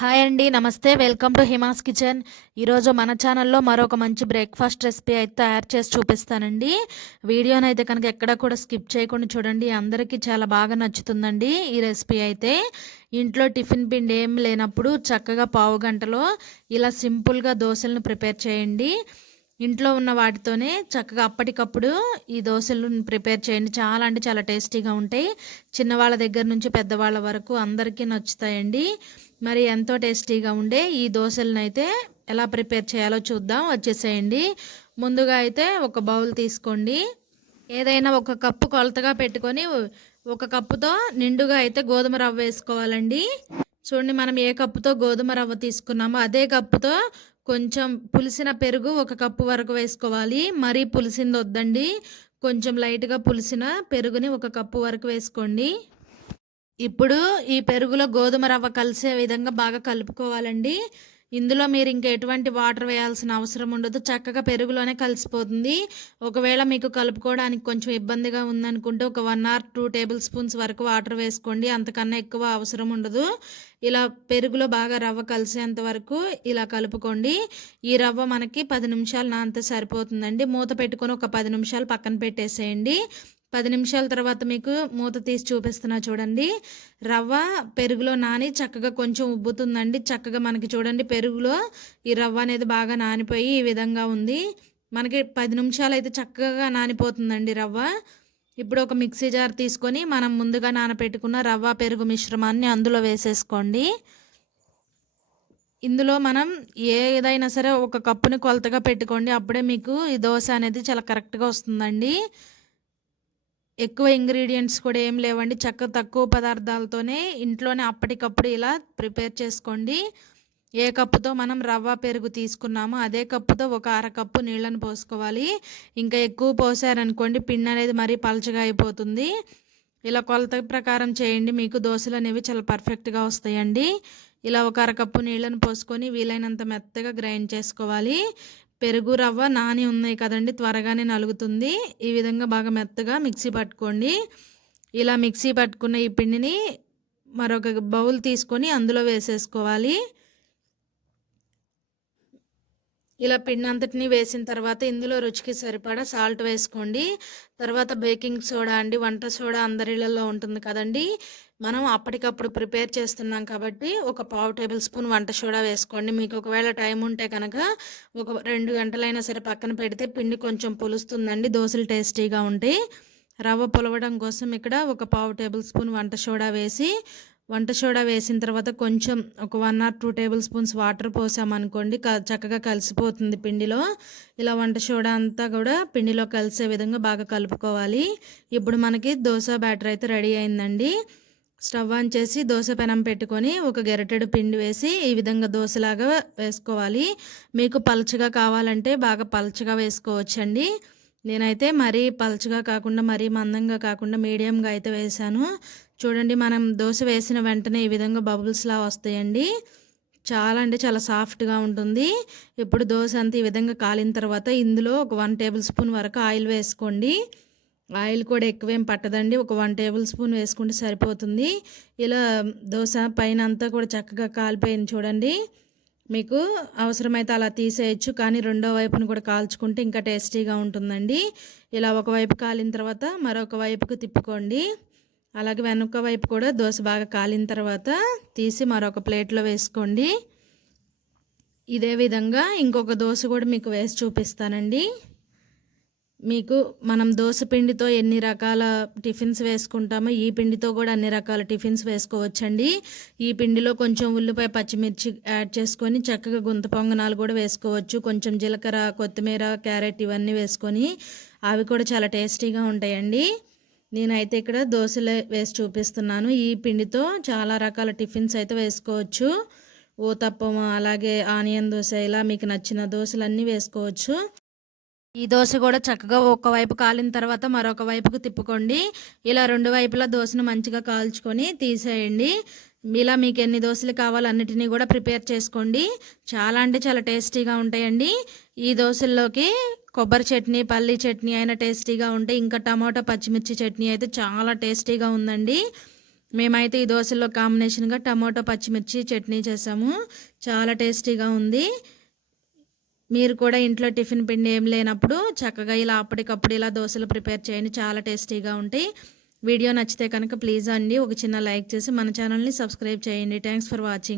Hi అండి నమస్తే. Welcome to Hima's kitchen. ఈరోజు మన ఛానల్లో మరొక మంచి బ్రేక్ఫాస్ట్ రెసిపీ అయితే తయారు చేసి చూపిస్తానండి. వీడియోని అయితే కనుక ఎక్కడ కూడా స్కిప్ చేయకుండా చూడండి. అందరికీ చాలా బాగా నచ్చుతుందండి ఈ రెసిపీ అయితే. ఇంట్లో టిఫిన్ పిండి ఏం లేనప్పుడు చక్కగా పావు గంటలో ఇలా సింపుల్గా దోశలను ప్రిపేర్ చేయండి. ఇంట్లో ఉన్న వాటితోనే చక్కగా అప్పటికప్పుడు ఈ దోశలు ప్రిపేర్ చేయండి. చాలా అంటే చాలా టేస్టీగా ఉంటాయి. చిన్నవాళ్ళ దగ్గర నుంచి పెద్దవాళ్ళ వరకు అందరికీ నచ్చుతాయండి. మరి ఎంతో టేస్టీగా ఉండే ఈ దోశలను అయితే ఎలా ప్రిపేర్ చేయాలో చూద్దాం. వచ్చేసేయండి. ముందుగా అయితే ఒక బౌల్ తీసుకోండి. ఏదైనా ఒక కప్పు కొలతగా పెట్టుకొని ఒక కప్పుతో నిండుగా అయితే గోధుమ రవ్వ వేసుకోవాలండి. చూడండి మనం ఏ కప్పుతో గోధుమ రవ్వ తీసుకున్నామో అదే కప్పుతో కొంచెం పులిసిన పెరుగు ఒక కప్పు వరకు వేసుకోవాలి. మరీ పులిసింది వద్దండి. కొంచెం లైట్గా పులిసిన పెరుగుని ఒక కప్పు వరకు వేసుకోండి. ఇప్పుడు ఈ పెరుగులో గోధుమ రవ్వ కలిసే విధంగా బాగా కలుపుకోవాలండి. ఇందులో మీరు ఇంకా ఎటువంటి వాటర్ వేయాల్సిన అవసరం ఉండదు. చక్కగా పెరుగులోనే కలిసిపోతుంది. ఒకవేళ మీకు కలుపుకోవడానికి కొంచెం ఇబ్బందిగా ఉందనుకుంటే ఒక one or two tablespoons వరకు వాటర్ వేసుకోండి. అంతకన్నా ఎక్కువ అవసరం ఉండదు. ఇలా పెరుగులో బాగా రవ్వ కలిసేంత వరకు ఇలా కలుపుకోండి. ఈ రవ్వ మనకి పది నిమిషాలు నాంత సరిపోతుందండి. మూత పెట్టుకొని ఒక పది నిమిషాలు పక్కన పెట్టేసేయండి. పది నిమిషాల తర్వాత మీకు మూత తీసి చూపిస్తున్నా చూడండి. రవ్వ పెరుగులో నాని చక్కగా కొంచెం ఉబ్బుతుందండి. చక్కగా మనకి చూడండి పెరుగులో ఈ రవ్వ అనేది బాగా నానిపోయి ఈ విధంగా ఉంది. మనకి పది నిమిషాలు అయితే చక్కగా నానిపోతుందండి రవ్వ. ఇప్పుడు ఒక మిక్సీ జార్ తీసుకొని మనం ముందుగా నానపెట్టుకున్న రవ్వ పెరుగు మిశ్రమాన్ని అందులో వేసేసుకోండి. ఇందులో మనం ఏదైనా సరే ఒక కప్పుని కొలతగా పెట్టుకోండి. అప్పుడే మీకు ఈ దోశ అనేది చాలా కరెక్ట్గా వస్తుందండి. ఎక్కువ ఇంగ్రీడియంట్స్ కూడా ఏం లేవండి. చక్క తక్కువ పదార్థాలతోనే ఇంట్లోనే అప్పటికప్పుడు ఇలా ప్రిపేర్ చేసుకోండి. ఏ కప్పుతో మనం రవ్వ పెరుగు తీసుకున్నామో అదే కప్పుతో ఒక అరకప్పు నీళ్ళను పోసుకోవాలి. ఇంకా ఎక్కువ పోసారనుకోండి పిండి అనేది మరీ పలచగా అయిపోతుంది. ఇలా కొలత ప్రకారం చేయండి. మీకు దోశలు అనేవి చాలా పర్ఫెక్ట్గా వస్తాయండి. ఇలా ఒక అరకప్పు నీళ్ళను పోసుకొని వీలైనంత మెత్తగా గ్రైండ్ చేసుకోవాలి. పెరుగు రవ్వ నాని ఉన్నాయి కదండి త్వరగానే నలుగుతుంది. ఈ విధంగా బాగా మెత్తగా మిక్సీ పట్టుకోండి. ఇలా మిక్సీ పట్టుకున్న ఈ పిండిని మరొక బౌల్ తీసుకొని అందులో వేసేసుకోవాలి. ఇలా పిండి అంతటిని వేసిన తర్వాత ఇందులో రుచికి సరిపడా సాల్ట్ వేసుకోండి. తర్వాత బేకింగ్ సోడా అండి వంట సోడా అందరిళ్ళల్లో ఉంటుంది కదండి. మనం అప్పటికప్పుడు ప్రిపేర్ చేస్తున్నాం కాబట్టి ఒక పావు టేబుల్ స్పూన్ వంట సోడా వేసుకోండి. మీకు ఒకవేళ టైం ఉంటే కనుక ఒక రెండు గంటలైనా సరే పక్కన పెడితే పిండి కొంచెం పులుస్తుందండి దోశలు టేస్టీగా ఉంటాయి రవ్వ పులవడం కోసం ఇక్కడ ఒక పావు టేబుల్ స్పూన్ వంట సోడా వేసి వంట సోడా వేసిన తర్వాత కొంచెం ఒక one or two tablespoons water పోసామనుకోండి చక్కగా కలిసిపోతుంది పిండిలో. ఇలా వంట సోడా అంతా కూడా పిండిలో కలిసే విధంగా బాగా కలుపుకోవాలి. ఇప్పుడు మనకి దోశ బ్యాటర్ అయితే రెడీ అయిందండి. స్టవ్ ఆన్ చేసి దోశ పెనం పెట్టుకొని ఒక గెరటెడు పిండి వేసి ఈ విధంగా దోశలాగా వేసుకోవాలి. మీకు పలచగా కావాలంటే బాగా పలచగా వేసుకోవచ్చండి. నేనైతే మరీ పలచగా కాకుండా మరీ మందంగా కాకుండా మీడియంగా అయితే వేసాను చూడండి మనం దోశ వేసిన వెంటనే ఈ విధంగా బబుల్స్లా వస్తాయండి. చాలా అంటే చాలా సాఫ్ట్గా ఉంటుంది. ఇప్పుడు దోశ అంతా ఈ విధంగా కాలిన తర్వాత ఇందులో ఒక వన్ టేబుల్ స్పూన్ వరకు ఆయిల్ వేసుకోండి. ఆయిల్ కూడా ఎక్కువేం పట్టదండి. ఒక వన్ టేబుల్ స్పూన్ వేసుకుంటే సరిపోతుంది. ఇలా దోశ పైన అంతా కూడా చక్కగా కాలిపోయింది చూడండి. మీకు అవసరమైతే అలా తీసేయచ్చు. కానీ రెండో వైపును కూడా కాల్చుకుంటే ఇంకా టేస్టీగా ఉంటుందండి. ఇలా ఒకవైపు కాలిన తర్వాత మరొక వైపుకు తిప్పుకోండి. అలాగే వెనుక వైపు కూడా దోశ బాగా కాలిన తర్వాత తీసి మరొక ప్లేట్లో వేసుకోండి. ఇదే విధంగా ఇంకొక దోశ కూడా మీకు వేసి చూపిస్తానండి. మీకు మనం దోశ పిండితో ఎన్ని రకాల టిఫిన్స్ వేసుకుంటామో ఈ పిండితో కూడా అన్ని రకాల టిఫిన్స్ వేసుకోవచ్చండి. ఈ పిండిలో కొంచెం ఉల్లిపాయ పచ్చిమిర్చి యాడ్ చేసుకొని చక్కగా గుంత పొంగనాలు కూడా వేసుకోవచ్చు. కొంచెం జీలకర్ర కొత్తిమీర క్యారెట్ ఇవన్నీ వేసుకొని అవి కూడా చాలా టేస్టీగా ఉంటాయండి. నేనైతే ఇక్కడ దోశలు వేసి చూపిస్తున్నాను. ఈ పిండితో చాలా రకాల టిఫిన్స్ అయితే వేసుకోవచ్చు. ఊతప్పం అలాగే ఆనియన్ దోశ ఇలా మీకు నచ్చిన దోశలు అన్నీ వేసుకోవచ్చు. ఈ దోశ కూడా చక్కగా ఒకవైపు కాలిన తర్వాత మరొక వైపుకు తిప్పుకోండి. ఇలా రెండు వైపులా దోశను మంచిగా కాల్చుకొని తీసేయండి. ఇలా మీకు ఎన్ని దోశలు కావాలో అన్నిటినీ కూడా ప్రిపేర్ చేసుకోండి. చాలా అంటే చాలా టేస్టీగా ఉంటాయండి. ఈ దోశల్లోకి కొబ్బరి చట్నీ పల్లి చట్నీ అయినా టేస్టీగా ఉంటాయి ఇంకా టమాటో పచ్చిమిర్చి చట్నీ అయితే చాలా టేస్టీగా ఉందండి. మేమైతే ఈ దోశల్లో కాంబినేషన్గా టమాటో పచ్చిమిర్చి చట్నీ చేసాము. చాలా టేస్టీగా ఉంది. మీరు కూడా ఇంట్లో టిఫిన్ పిండి ఏం లేనప్పుడు చక్కగా ఇలా అప్పటికప్పుడు ఇలా దోశలు ప్రిపేర్ చేయండి. చాలా టేస్టీగా ఉంటాయి. వీడియో నచ్చితే కనుక ప్లీజ్ అండి. ఒక చిన్న లైక్ చేసి మన ఛానల్ని సబ్స్క్రైబ్ చేయండి. Thanks for watching